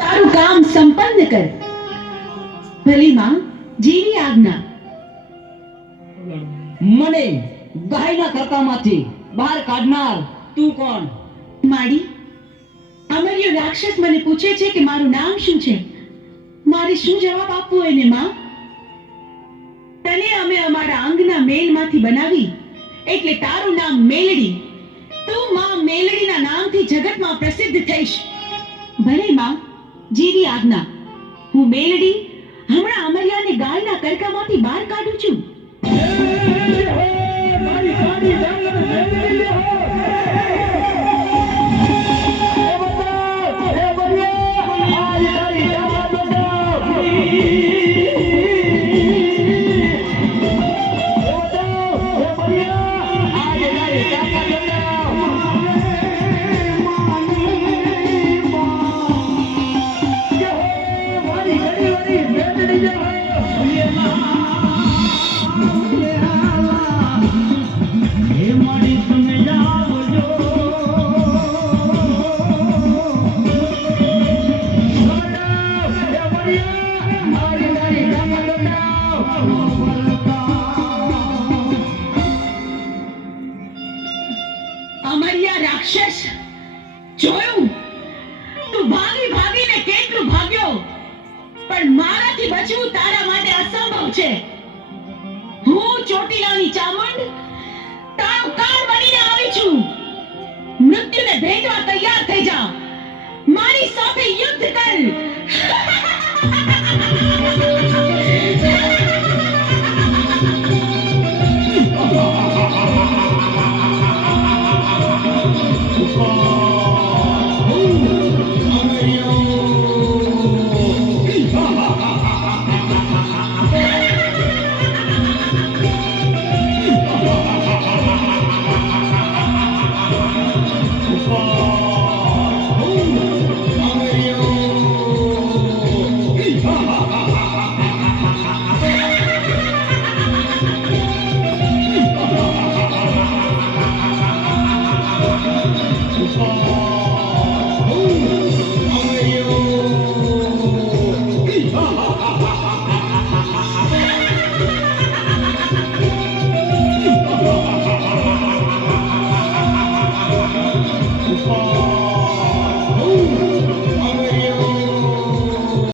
તારું કામ સંપન્ન કર. ભલી માં, જીની આજ્ઞા. મને ગાયના કરતામાંથી બહાર કાઢનાર તું કોણ? માડી, અમર્યો રાક્ષસ મને પૂછે છે કે મારું નામ શું છે. મારે શું જવાબ આપવો એને માં? તને અમે અમારા અંગના મેલમાંથી બનાવી એટલે તારું નામ મેલડી. તું માં મેલડીના નામથી જગતમાં પ્રસિદ્ધ થઈશ. ભલે માં, જીની આજ્ઞા. હું મેલડી હમણાં અમર્યાને ગાયના કરકામાંથી બહાર કાઢું છું. અમર્યા રાક્ષસ, જોયું તું ભાગી ભાગીને કેટલું ભાગ્યો, પણ મારાથી બચવું તારા માટે અસંભવ છે. હું ચોટીલાની ચામુંડ તારો કાળ બનીને આવી છું. મૃત્યુને ભેટવા તૈયાર થઈ જા. મારી સાથે યુદ્ધ